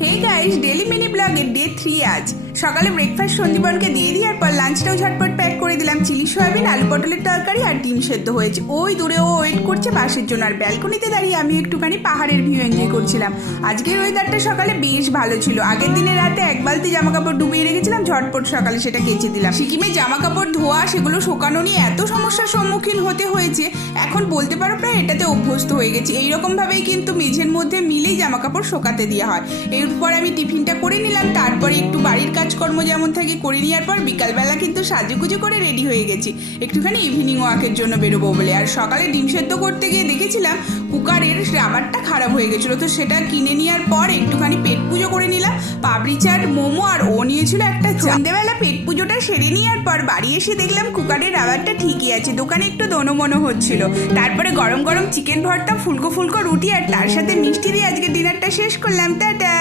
Hey guys, daily mini ব্লগের day 3 আজ। সকালে ব্রেকফাস্ট সন্দীপনকে দিয়ে দেওয়ার পর লাঞ্চটাও ঝটপট প্যাক করে দিলাম। চিলি সয়াবিন, আলু পটলের তরকারি আর ডিম সেদ্ধ হয়েছে। ওই দূরে ও ওয়েট করছে বাসের জন্য, আর ব্যালকনিতে দাঁড়িয়ে আমি একটুখানি পাহাড়ের ভিউ এনজয় করছিলাম। আজকের ওয়েদারটা সকালে বেশ ভালো ছিল। আগের দিনের রাতে এক বালতি জামা কাপড় ডুবিয়ে রেখেছিলাম, ঝটপট সকালে সেটা কেচে দিলাম। সিকিমে জামা কাপড় ধোয়া, সেগুলো শোকানো নিয়ে এত সমস্যার সম্মুখীন হতে হয়েছে, এখন বলতে পারো প্রায় এটাতে অভ্যস্ত হয়ে গেছি। এইরকম ভাবেই কিন্তু মেঝের মধ্যে মিলেই জামা কাপড় শোকাতে দেওয়া হয়। এরপর আমি টিফিনটা করে নিলাম, তারপরে একটু বাড়ির কাজকর্ম যেমন থাকে করে নেওয়ার পর বিকালবেলা কিন্তু সাজুগুজু করে রেডি হয়ে গেছি একটুখানি ইভিনিং ওয়াকের জন্য বেরোবো বলে। আর সকালে ডিম সেদ্ধ করতে গিয়ে দেখেছিলাম কুকারের রাবারটা খারাপ হয়ে গেছিলো, তো সেটা কিনে নেওয়ার পর একটুখানি পেট পুজো করে নিলাম। পাপড়ি চাট, মোমো আর ও নিয়েছিল একটা চা। সন্ধ্যেবেলা পেট পুজোটা সেরে নেওয়ার পর বাড়ি এসে দেখলাম কুকারের রাবারটা ঠিকই আছে, দোকানে একটু দনমনো হচ্ছিল। তারপরে গরম গরম চিকেন ভর্তা, ফুলকো ফুলকো রুটি আর তার সাথে মিষ্টি দিয়ে আজকে ডিনারটা শেষ করলাম। টাটা।